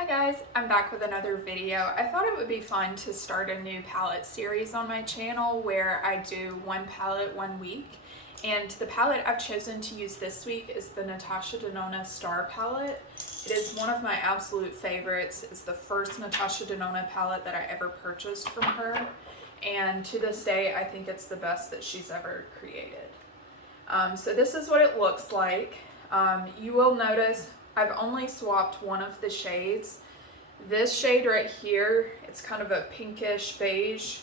Hi guys, I'm back with another video. I thought it would be fun to start a new palette series on my channel where I do one palette one week. And the palette I've chosen to use this week is the Natasha Denona Star palette. It is one of my absolute favorites. It's the first Natasha Denona palette that I ever purchased from her. And to this day, I think it's the best that she's ever created. So this is what it looks like. You will notice I've only swapped one of the shades. This shade right here, it's kind of a pinkish beige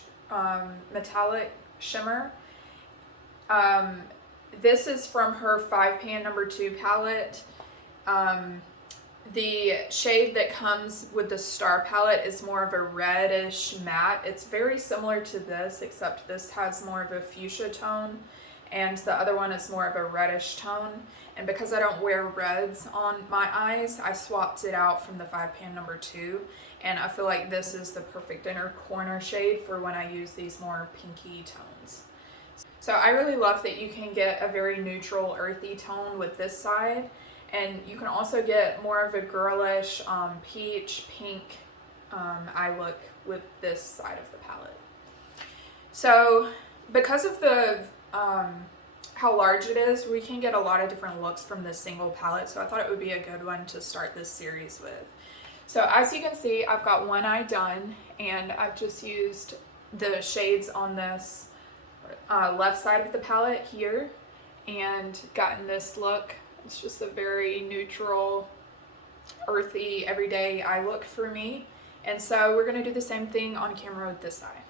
metallic shimmer. This is from her 5-pan number 2 palette. The shade that comes with the Star palette is more of a reddish matte. It's very similar to this, except this has more of a fuchsia tone and the other one is more of a reddish tone. And because I don't wear reds on my eyes, I swapped it out from the 5-pan number 2. And I feel like this is the perfect inner corner shade for when I use these more pinky tones. So I really love that you can get a very neutral, earthy tone with this side. And you can also get more of a girlish peach, pink eye look with this side of the palette. So because of the how large it is, we can get a lot of different looks from this single palette, so I thought it would be a good one to start this series with. So as you can see, I've got one eye done, and I've just used the shades on this left side of the palette here and gotten this look. It's just a very neutral, earthy, everyday eye look for me. And so we're going to do the same thing on camera with this eye.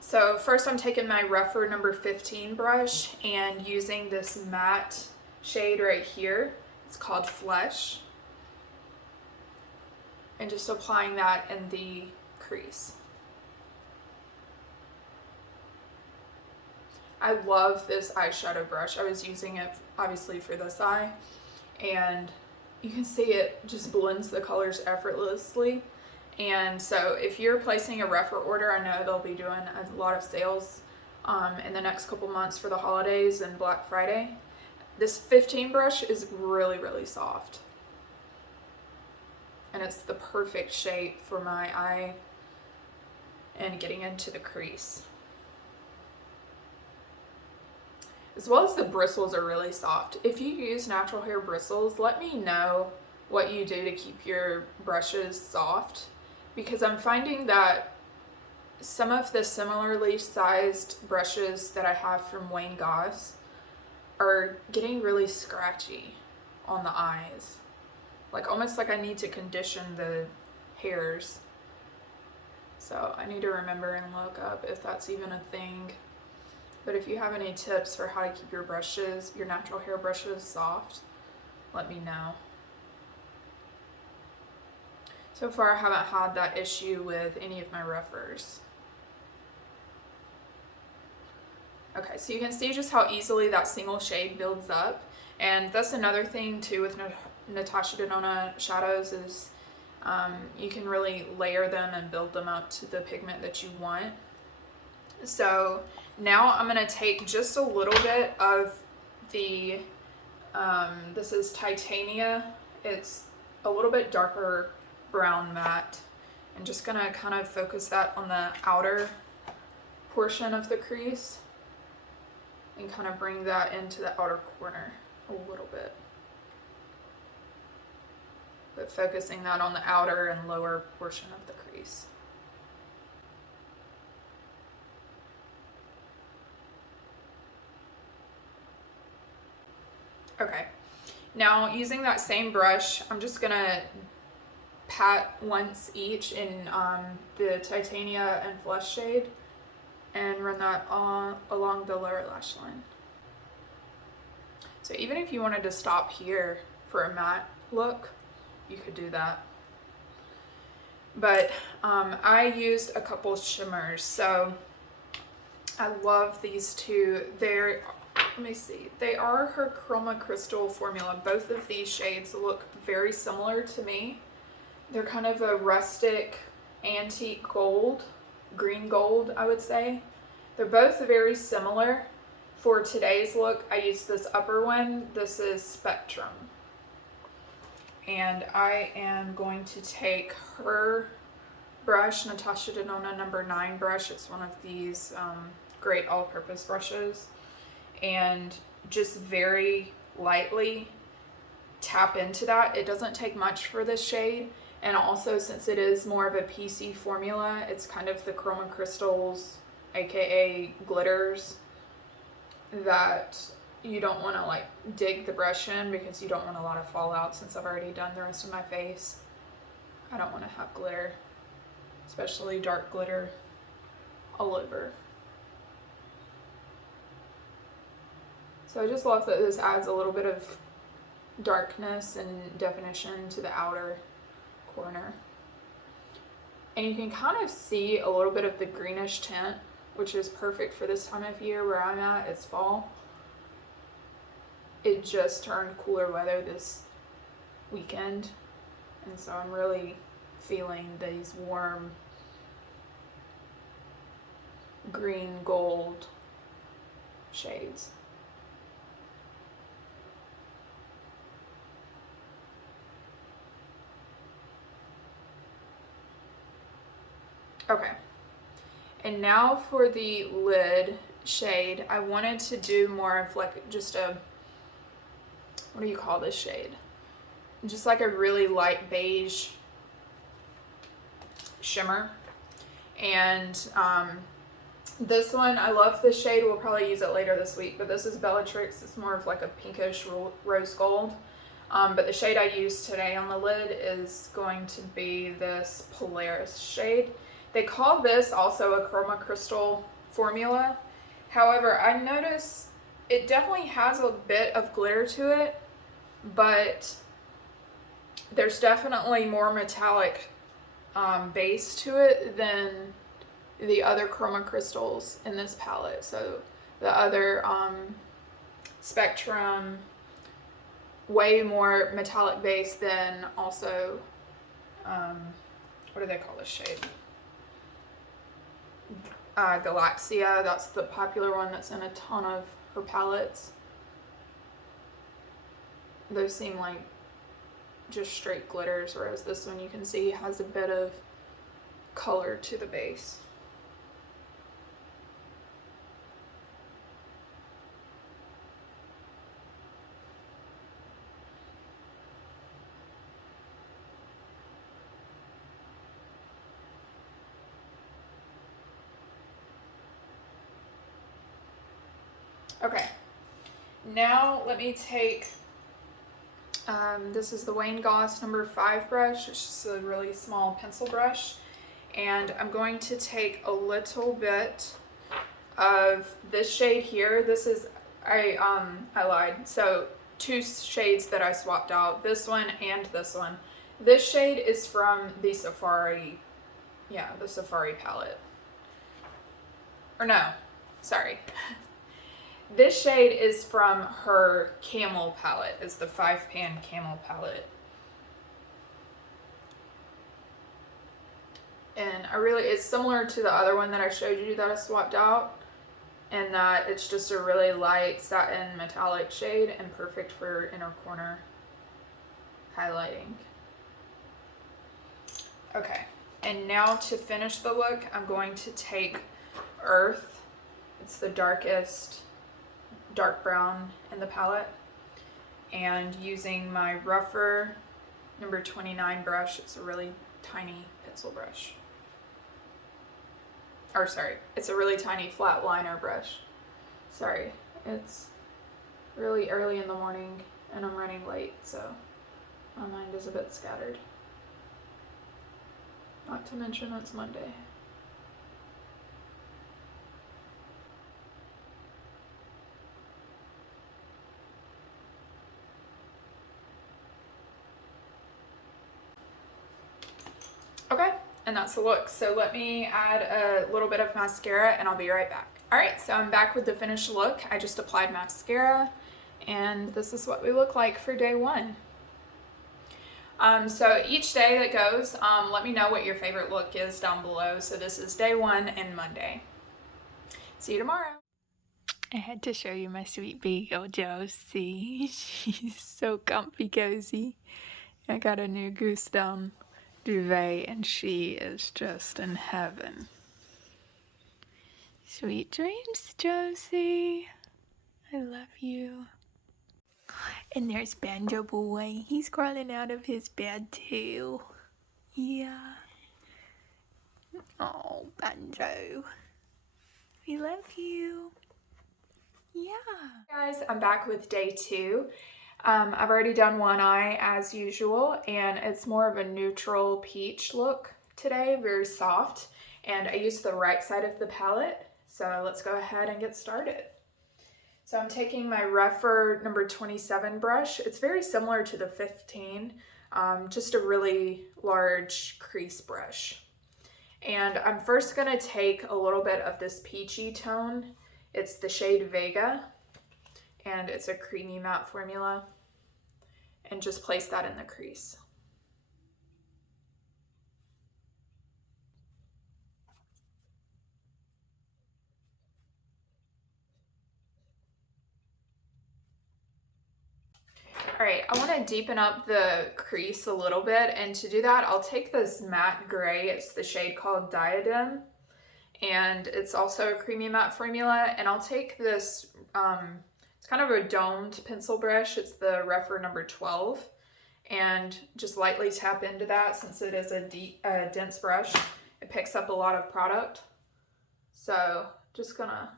So first I'm taking my rougher number 15 brush and using this matte shade right here. It's called Flesh. And just applying that in the crease. I love this eyeshadow brush. I was using it obviously for this eye, and you can see it just blends the colors effortlessly. And so if you're placing a rougher order, I know they'll be doing a lot of sales in the next couple months for the holidays and Black Friday. This 15 brush is really, really soft. And it's the perfect shape for my eye and getting into the crease. As well as the bristles are really soft. If you use natural hair bristles, let me know what you do to keep your brushes soft, because I'm finding that some of the similarly sized brushes that I have from Wayne Goss are getting really scratchy on the eyes. Like almost like I need to condition the hairs. So I need to remember and look up if that's even a thing. But if you have any tips for how to keep your brushes, your natural hair brushes soft, let me know. So far I haven't had that issue with any of my roughers. Okay, so you can see just how easily that single shade builds up. And that's another thing too with Natasha Denona shadows is you can really layer them and build them up to the pigment that you want. So now I'm going to take just a little bit of the, this is Titania. It's a little bit darker brown matte. I'm just going to kind of focus that on the outer portion of the crease and kind of bring that into the outer corner a little bit. But focusing that on the outer and lower portion of the crease. Okay, now using that same brush, I'm just gonna pat once each in the Titania and Flesh shade and run that along the lower lash line. So even if you wanted to stop here for a matte look, you could do that. But I used a couple shimmers, so I love these two. Let me see. They are her Chroma Crystal formula. Both of these shades look very similar to me. They're kind of a rustic antique gold, green gold, I would say. They're both very similar. For today's look, I used this upper one. This is Spectrum. And I am going to take her brush, Natasha Denona number 9 brush. It's one of these great all-purpose brushes, and just very lightly tap into that. It doesn't take much for this shade, and also since it is more of a PC formula, it's kind of the chroma crystals, aka glitters, that you don't want to like dig the brush in because you don't want a lot of fallout. Since I've already done the rest of my face, I don't want to have glitter, especially dark glitter, all over. So I just love that this adds a little bit of darkness and definition to the outer corner. And you can kind of see a little bit of the greenish tint, which is perfect for this time of year where I'm at. It's fall. It just turned cooler weather this weekend, and so I'm really feeling these warm green gold shades. Okay, and now for the lid shade, I wanted to do more of like just a, what do you call this shade? Just like a really light beige shimmer. And this one, I love this shade. We'll probably use it later this week, but this is Bellatrix. It's more of like a pinkish rose gold. But the shade I used today on the lid is going to be this Polaris shade. They call this also a chroma crystal formula. However, I notice it definitely has a bit of glitter to it, but there's definitely more metallic base to it than the other chroma crystals in this palette. So the other Spectrum, way more metallic base than also, what do they call this shade? Galaxia, that's the popular one that's in a ton of her palettes. Those seem like just straight glitters, whereas this one you can see has a bit of color to the base. Okay, now let me take, this is the Wayne Goss number 5 brush. It's just a really small pencil brush. And I'm going to take a little bit of this shade here. This is, I lied. So 2 shades that I swapped out, this one and this one. This shade is from the Safari, the Safari palette. Or no, sorry. This shade is from her Camel palette. It's the 5-pan Camel palette. And it's similar to the other one that I showed you that I swapped out, in that it's just a really light satin metallic shade and perfect for inner corner highlighting. Okay, and now to finish the look, I'm going to take Earth. It's the darkest dark brown in the palette, and using my rougher number 29 brush, it's a really tiny pencil brush, or sorry, it's a really tiny flat liner brush. Sorry, it's really early in the morning and I'm running late, so my mind is a bit scattered. Not to mention it's Monday. Okay, and that's the look. So let me add a little bit of mascara and I'll be right back. All right, so I'm back with the finished look. I just applied mascara and this is what we look like for day 1. So each day that goes, let me know what your favorite look is down below. So this is day 1 and Monday. See you tomorrow. I had to show you my sweet beagle, Josie. She's so comfy cozy. I got a new goose down duvet and she is just in heaven. Sweet dreams, Josie. I love you. And there's Banjo Boy. He's crawling out of his bed too. Yeah. Oh, Banjo. We love you. Yeah. Guys, I'm back with day 2. I've already done one eye as usual, and it's more of a neutral peach look today, very soft. And I used the right side of the palette, so let's go ahead and get started. So I'm taking my Rephr number 27 brush. It's very similar to the 15, just a really large crease brush. And I'm first gonna take a little bit of this peachy tone. It's the shade Vega, and it's a creamy matte formula, and just place that in the crease. All right, I want to deepen up the crease a little bit, and to do that, I'll take this matte gray. It's the shade called Diadem, and it's also a creamy matte formula, and I'll take this, it's kind of a domed pencil brush. It's the Rephr number 12, and just lightly tap into that. Since it is a dense brush, it picks up a lot of product. So just gonna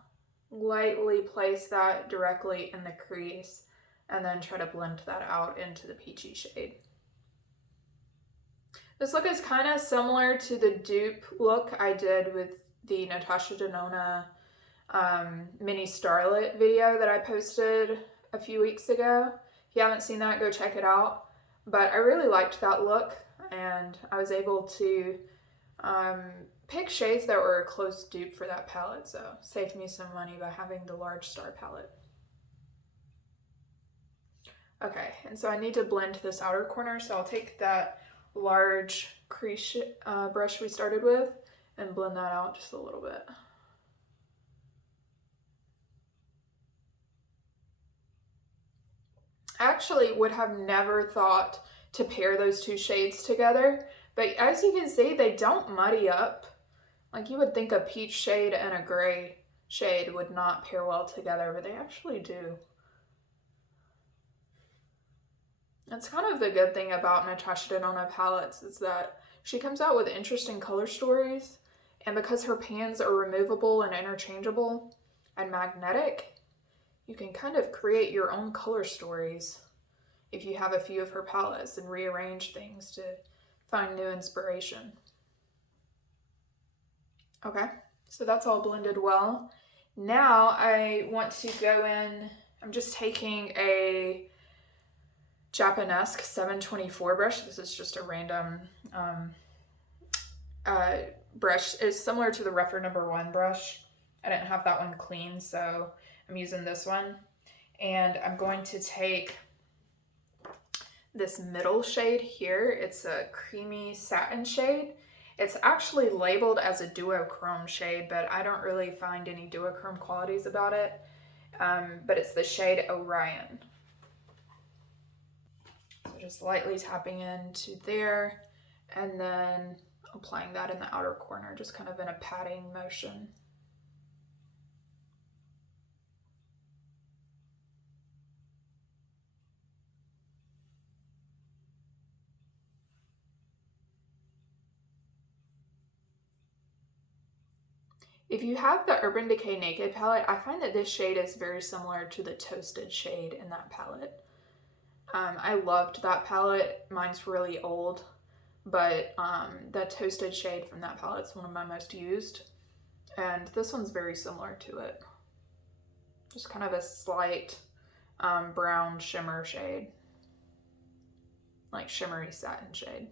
lightly place that directly in the crease and then try to blend that out into the peachy shade. This look is kind of similar to the dupe look I did with the Natasha Denona mini starlet video that I posted a few weeks ago. If you haven't seen that, go check it out. But I really liked that look, and I was able to pick shades that were a close dupe for that palette, so saved me some money by having the large star palette. Okay, and so I need to blend this outer corner, so I'll take that large crease brush we started with and blend that out just a little bit. I actually would have never thought to pair those two shades together, but as you can see, they don't muddy up. Like, you would think a peach shade and a gray shade would not pair well together, but they actually do. That's kind of the good thing about Natasha Denona palettes, is that she comes out with interesting color stories, and because her pans are removable and interchangeable and magnetic, you can kind of create your own color stories if you have a few of her palettes and rearrange things to find new inspiration. Okay, so that's all blended well. Now I want to go in, I'm just taking a Japanesque 724 brush. This is just a random brush. It's similar to the Rephr number 1 brush. I didn't have that one clean, so I'm using this one. And I'm going to take this middle shade here. It's a creamy satin shade. It's actually labeled as a duochrome shade, but I don't really find any duochrome qualities about it. But it's the shade Orion. So just lightly tapping into there, and then applying that in the outer corner, just kind of in a patting motion. If you have the Urban Decay Naked palette, I find that this shade is very similar to the Toasted shade in that palette. I loved that palette. Mine's really old, but the Toasted shade from that palette is one of my most used. And this one's very similar to it. Just kind of a slight brown shimmer shade. Like shimmery satin shade.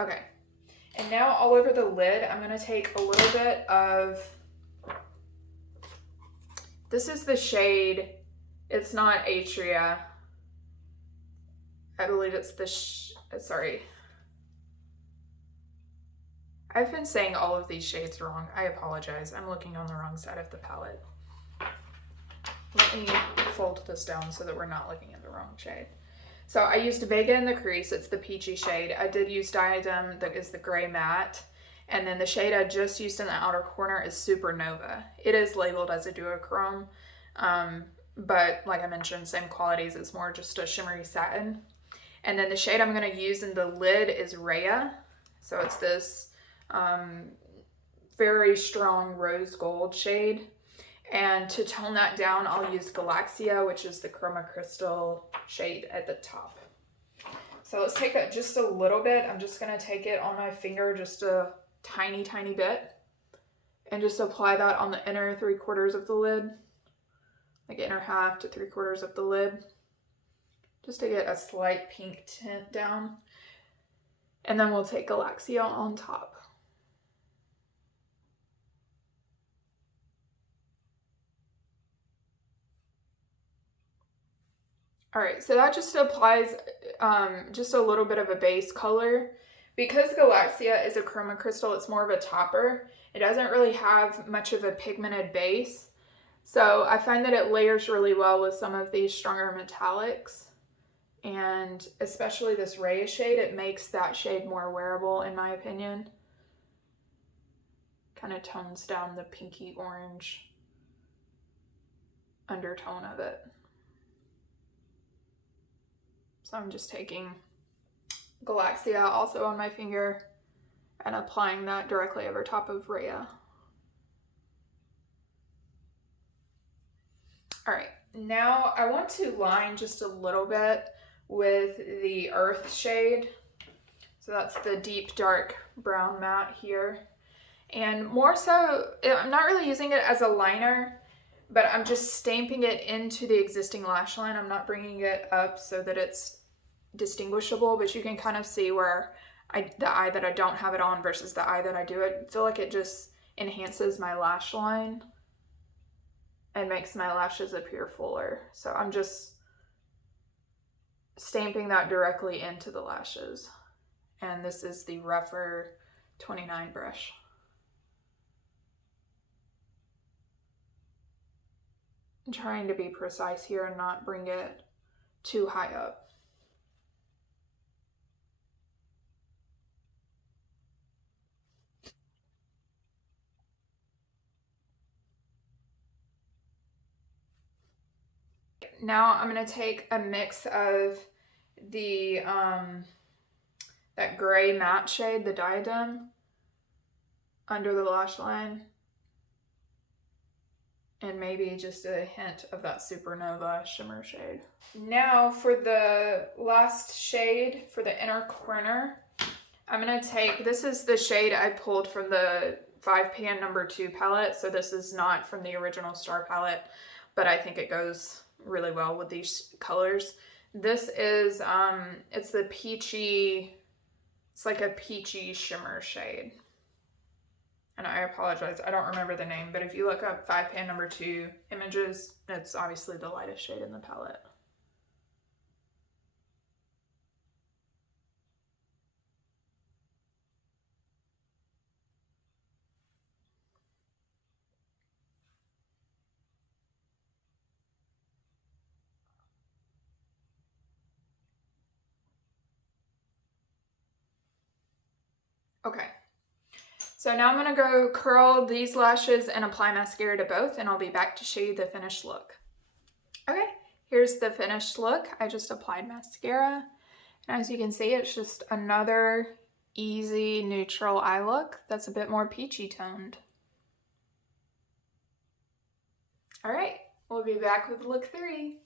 Okay. And now all over the lid, I'm going to take a little bit of, this is the shade, it's not Atria. I believe it's the, sorry. I've been saying all of these shades wrong. I apologize. I'm looking on the wrong side of the palette. Let me fold this down so that we're not looking at the wrong shade. So I used Vega in the crease. It's the peachy shade. I did use Diadem, that is the gray matte. And then the shade I just used in the outer corner is Supernova. It is labeled as a duochrome, but like I mentioned, same qualities. It's more just a shimmery satin. And then the shade I'm going to use in the lid is Rhea. So it's this very strong rose gold shade. And to tone that down, I'll use Galaxia, which is the Chroma Crystal shade at the top. So let's take that just a little bit. I'm just going to take it on my finger just a tiny, tiny bit. And just apply that on the inner 3/4 of the lid. Like inner half to 3/4 of the lid. Just to get a slight pink tint down. And then we'll take Galaxia on top. All right, so that just applies just a little bit of a base color. Because Galaxia is a chroma crystal, it's more of a topper. It doesn't really have much of a pigmented base. So I find that it layers really well with some of these stronger metallics. And especially this Rhea shade, it makes that shade more wearable in my opinion. Kind of tones down the pinky orange undertone of it. So I'm just taking Galaxia also on my finger and applying that directly over top of Rhea. All right, now I want to line just a little bit with the Earth shade. So that's the deep dark brown matte here. And more so, I'm not really using it as a liner, but I'm just stamping it into the existing lash line. I'm not bringing it up so that it's distinguishable, but you can kind of see where the eye that I don't have it on versus the eye that I do. I feel like it just enhances my lash line and makes my lashes appear fuller. So I'm just stamping that directly into the lashes. And this is the rougher 29 brush. I'm trying to be precise here and not bring it too high up. Now I'm going to take a mix of the that gray matte shade, the Diadem, under the lash line, and maybe just a hint of that Supernova shimmer shade. Now for the last shade for the inner corner, I'm going to take, this is the shade I pulled from the 5pan No. 2 palette, so this is not from the original Star palette, but I think it goes really well with these colors. This is it's the peachy, it's like a peachy shimmer shade, and I apologize, I don't remember the name, but if you look up 5pan No. 2 images, it's obviously the lightest shade in the palette. Okay, so now I'm going to go curl these lashes and apply mascara to both, and I'll be back to show you the finished look. Okay, here's the finished look. I just applied mascara, and as you can see, it's just another easy neutral eye look that's a bit more peachy toned. All right, we'll be back with look 3.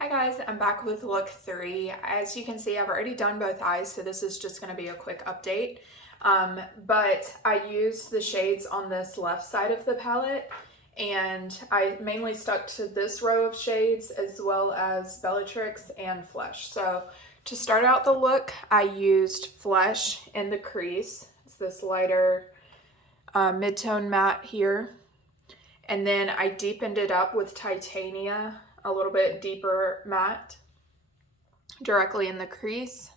Hi guys, I'm back with look 3. As you can see, I've already done both eyes, so this is just going to be a quick update. But I used the shades on this left side of the palette, and I mainly stuck to this row of shades as well as Bellatrix and Flesh. So to start out the look, I used Flesh in the crease. It's this lighter mid-tone matte here. And then I deepened it up with Titania, a little bit deeper matte, directly in the crease.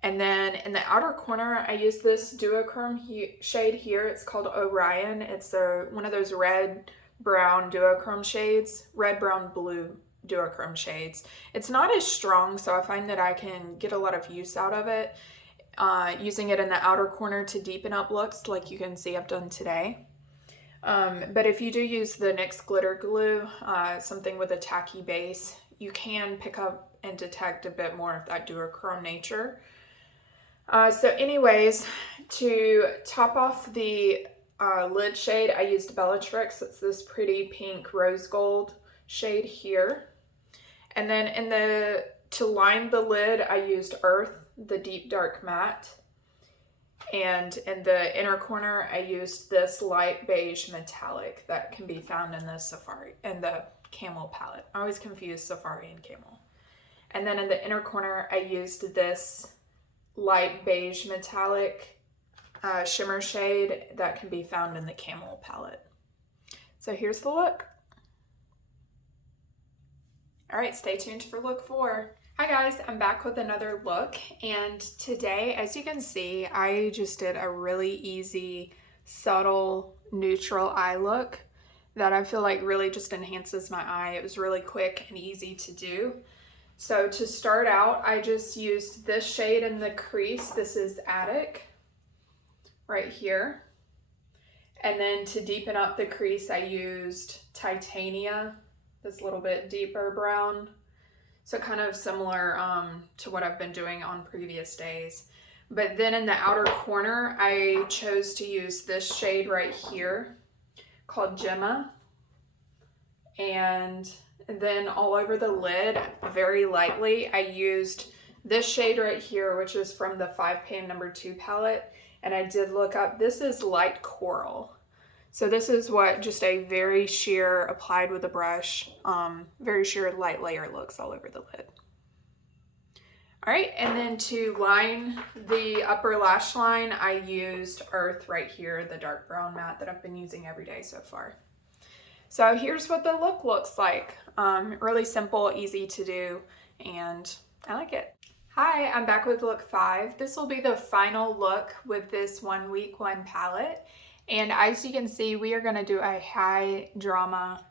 And then in the outer corner, I used this duochrome shade here. It's called Orion. It's one of those red brown duochrome shades, red, brown, blue duochrome shades. It's not as strong, so I find that I can get a lot of use out of it, using it in the outer corner to deepen up looks like you can see I've done today. But if you do use the NYX glitter glue, something with a tacky base, you can pick up and detect a bit more of that duochrome nature. So anyways, to top off the lid shade, I used Bellatrix. It's this pretty pink rose gold shade here. And then to line the lid, I used Earth, the deep dark matte. And in the inner corner, I used this light beige metallic that can be found in the Safari and the Camel palette. I always confuse Safari and Camel. And then in the inner corner, I used this light beige metallic shimmer shade that can be found in the Camel palette. So here's the look. All right, stay tuned for look 4. Hi guys, I'm back with another look, and today, as you can see, I just did a really easy, subtle, neutral eye look that I feel like really just enhances my eye. It was really quick and easy to do. So to start out, I just used this shade in the crease. This is Attic, right here. And then to deepen up the crease, I used Titania, this little bit deeper brown. So kind of similar to what I've been doing on previous days. But then in the outer corner, I chose to use this shade right here called Gemma. And then all over the lid, very lightly, I used this shade right here, which is from the 5 Pan No. 2 palette. And I did look up, this is light coral. So this is what just a very sheer, applied with a brush, very sheer light layer looks all over the lid. All right, and then to line the upper lash line, I used Earth right here, the dark brown matte that I've been using every day so far. So here's what the look looks like. Really simple, easy to do, and I like it. Hi, I'm back with look 5. This will be the final look with this 1 week 1 palette. And as you can see, we are going to do a high drama,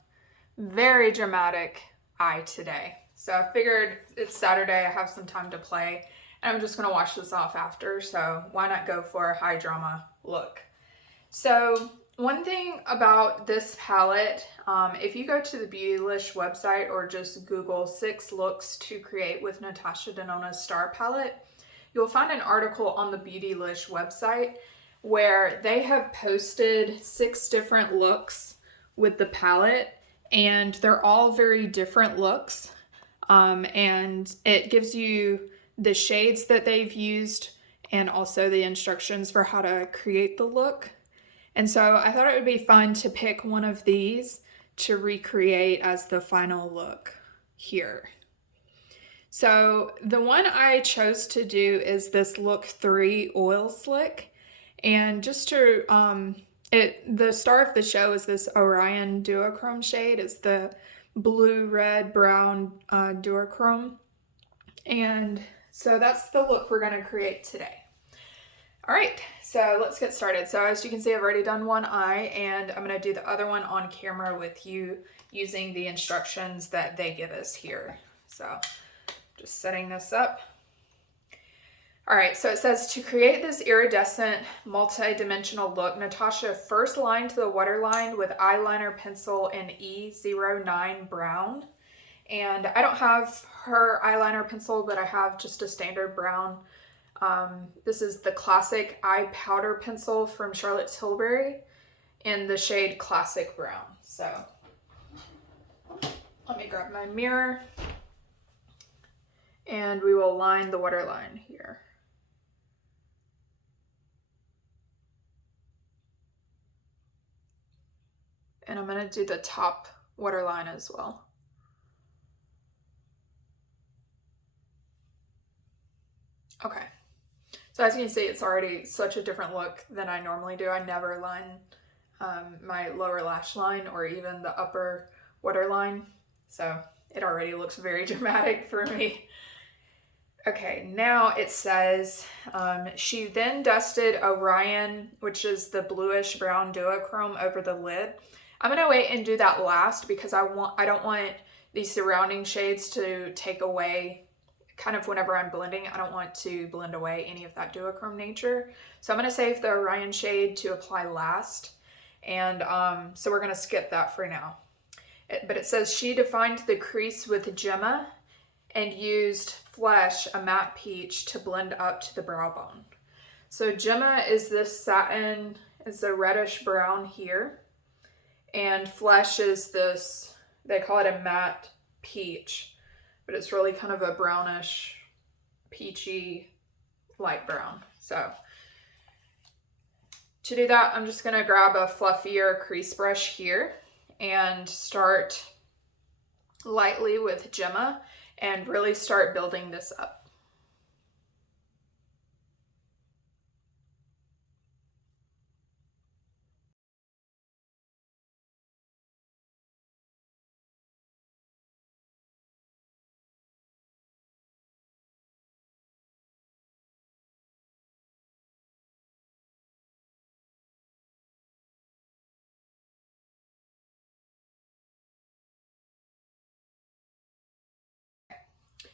very dramatic eye today. So I figured it's Saturday, I have some time to play, and I'm just going to wash this off after. So why not go for a high drama look? So one thing about this palette, if you go to the Beautylish website or just Google 6 looks to create with Natasha Denona's Star Palette, you'll find an article on the Beautylish website where they have posted 6 different looks with the palette, and they're all very different looks. And it gives you the shades that they've used and also the instructions for how to create the look. And so I thought it would be fun to pick one of these to recreate as the final look here. So the one I chose to do is this look 3 oil slick. And just to, the star of the show is this Orion duochrome shade. It's the blue, red, brown duochrome. And so that's the look we're going to create today. All right, so let's get started. So as you can see, I've already done one eye, and I'm going to do the other one on camera with you using the instructions that they give us here. So just setting this up. All right, so it says to create this iridescent multi-dimensional look, Natasha first lined the waterline with eyeliner pencil in E09 brown. And I don't have her eyeliner pencil, but I have just a standard brown. This is the classic eye powder pencil from Charlotte Tilbury in the shade Classic Brown. So let me grab my mirror and we will line the waterline here. And I'm going to do the top waterline as well. Okay. So as you can see, it's already such a different look than I normally do. I never line my lower lash line or even the upper waterline. So it already looks very dramatic for me. Okay, now it says, she then dusted Orion, which is the bluish brown duochrome, over the lid. I'm gonna wait and do that last because I don't want these surrounding shades to take away kind of whenever I'm blending. I don't want to blend away any of that duochrome nature. So I'm gonna save the Orion shade to apply last. And so we're gonna skip that for now. But it says she defined the crease with Gemma and used Flesh, a matte peach, to blend up to the brow bone. So Gemma is this satin, is the reddish brown here. And Flesh is this, they call it a matte peach, but it's really kind of a brownish, peachy, light brown. So to do that, I'm just gonna grab a fluffier crease brush here and start lightly with Gemma and really start building this up.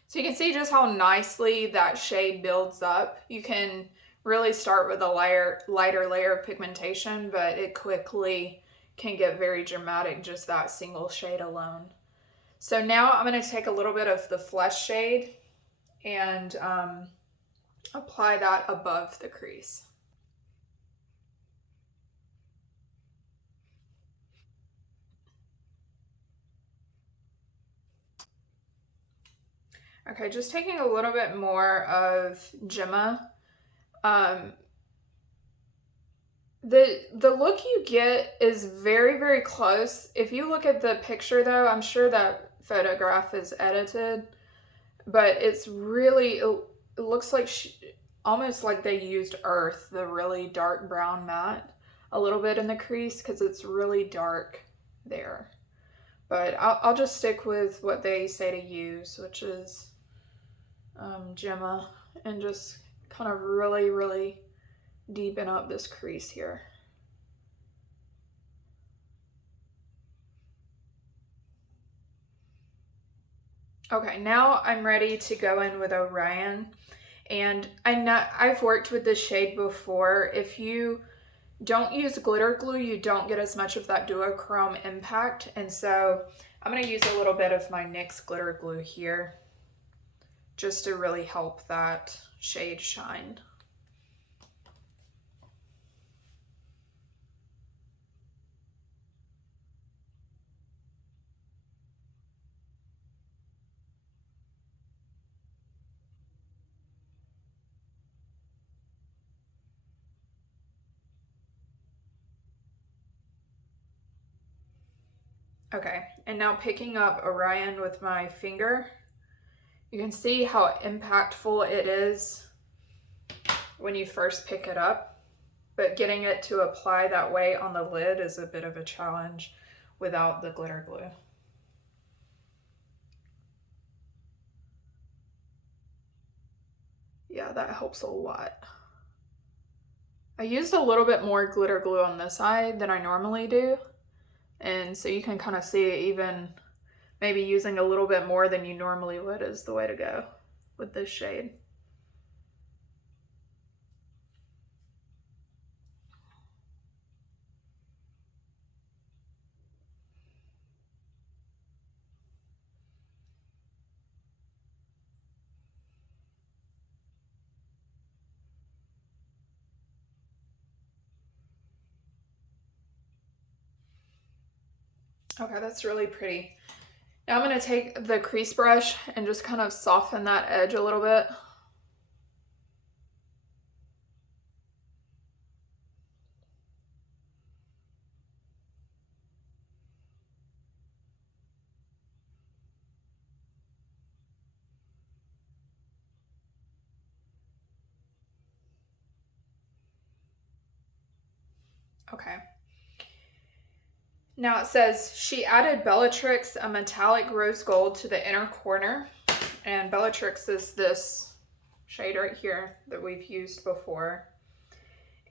So you can see just how nicely that shade builds up. You can really start with a lighter layer of pigmentation, but it quickly can get very dramatic, just that single shade alone. So now I'm going to take a little bit of the Flesh shade and apply that above the crease. Okay, just taking a little bit more of Gemma. The look you get is very, very close. If you look at the picture though, I'm sure that photograph is edited, but it's really, it looks like almost like they used earth, the really dark brown matte, a little bit in the crease because it's really dark there. But I'll just stick with what they say to use, which is Gemma, and just kind of really, really deepen up this crease here. Okay, now I'm ready to go in with Orion. And I know I've worked with this shade before. If you don't use glitter glue, you don't get as much of that duochrome impact. And so I'm going to use a little bit of my NYX glitter glue here just to really help that shade shine. Okay, and now picking up Orion with my finger, you can see how impactful it is when you first pick it up, but getting it to apply that way on the lid is a bit of a challenge without the glitter glue. Yeah, that helps a lot. I used a little bit more glitter glue on this side than I normally do. And so you can kind of see even maybe using a little bit more than you normally would is the way to go with this shade. Okay, that's really pretty. Now I'm going to take the crease brush and just kind of soften that edge a little bit. Okay. Now it says she added Bellatrix, a metallic rose gold, to the inner corner. And Bellatrix is this shade right here that we've used before.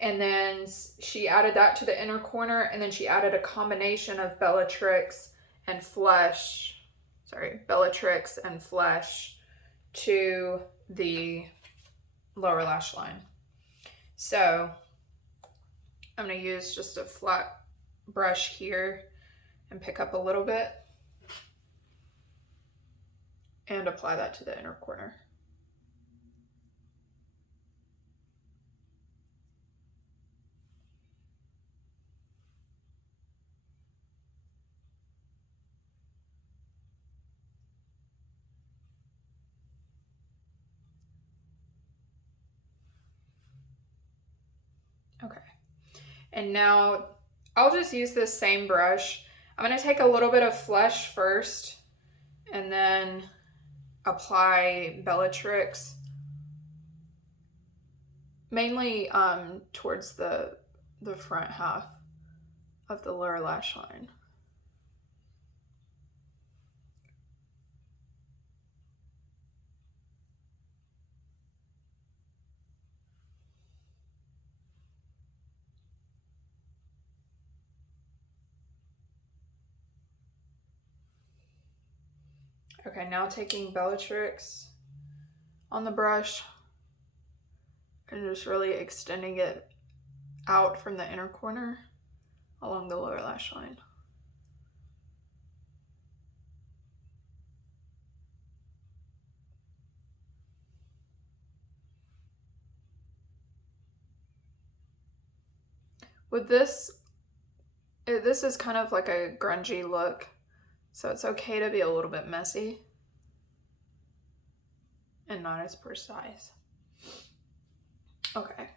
And then she added that to the inner corner, and then she added a combination of Bellatrix and Flesh, Bellatrix and Flesh to the lower lash line. So I'm going to use just a flat brush here and pick up a little bit and apply that to the inner corner. Okay. And now I'll just use this same brush. I'm going to take a little bit of Flesh first and then apply Bellatrix, mainly towards the front half of the lower lash line. Okay, now taking Bellatrix on the brush and just really extending it out from the inner corner along the lower lash line. With this is kind of like a grungy look, so it's okay to be a little bit messy and not as precise. Okay.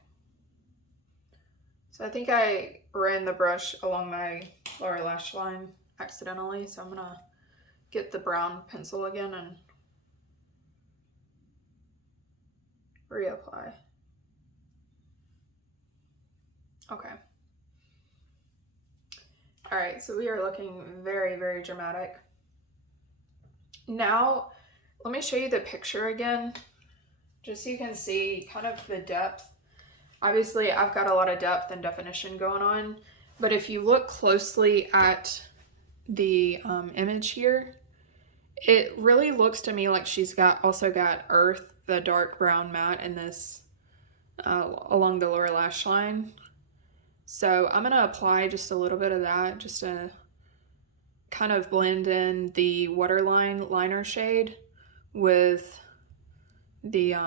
So I think I ran the brush along my lower lash line accidentally, so I'm gonna get the brown pencil again and reapply. Okay. All right, so we are looking very, very dramatic. Now, let me show you the picture again, just so you can see kind of the depth. Obviously, I've got a lot of depth and definition going on, but if you look closely at the image here, it really looks to me like she's also got earth, the dark brown matte in this along the lower lash line. So I'm gonna apply just a little bit of that just to kind of blend in the waterline liner shade with the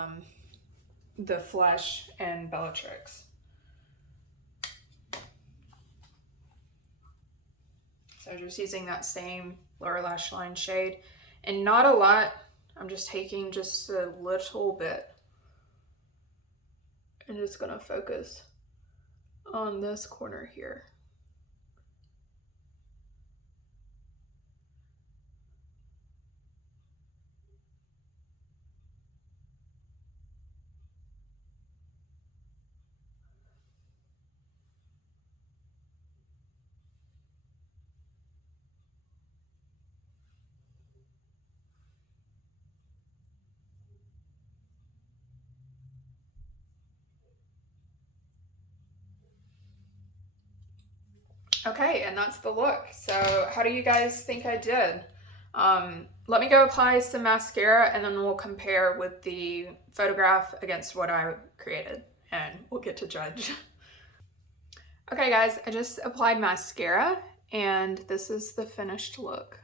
Flesh and Bellatrix. So just using that same lower lash line shade, and not a lot. I'm just taking just a little bit and just gonna focus on this corner here. Okay, and that's the look. So how do you guys think I did? Let me go apply some mascara and then we'll compare with the photograph against what I created and we'll get to judge. Okay guys, I just applied mascara and this is the finished look.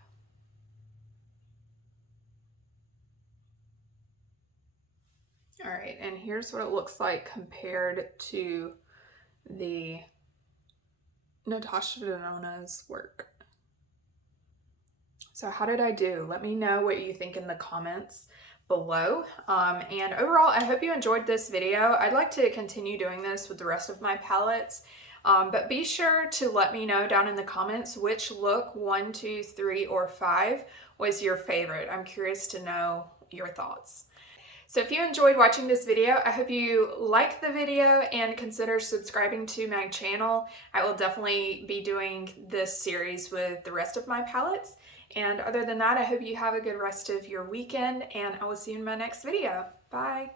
All right, and here's what it looks like compared to the Natasha Denona's work. So how did I do? Let me know what you think in the comments below. And overall, I hope you enjoyed this video. I'd like to continue doing this with the rest of my palettes. But be sure to let me know down in the comments which look 1, 2, 3, or 5 was your favorite. I'm curious to know your thoughts. So if you enjoyed watching this video, I hope you like the video and consider subscribing to my channel. I will definitely be doing this series with the rest of my palettes. And other than that, I hope you have a good rest of your weekend and I will see you in my next video. Bye.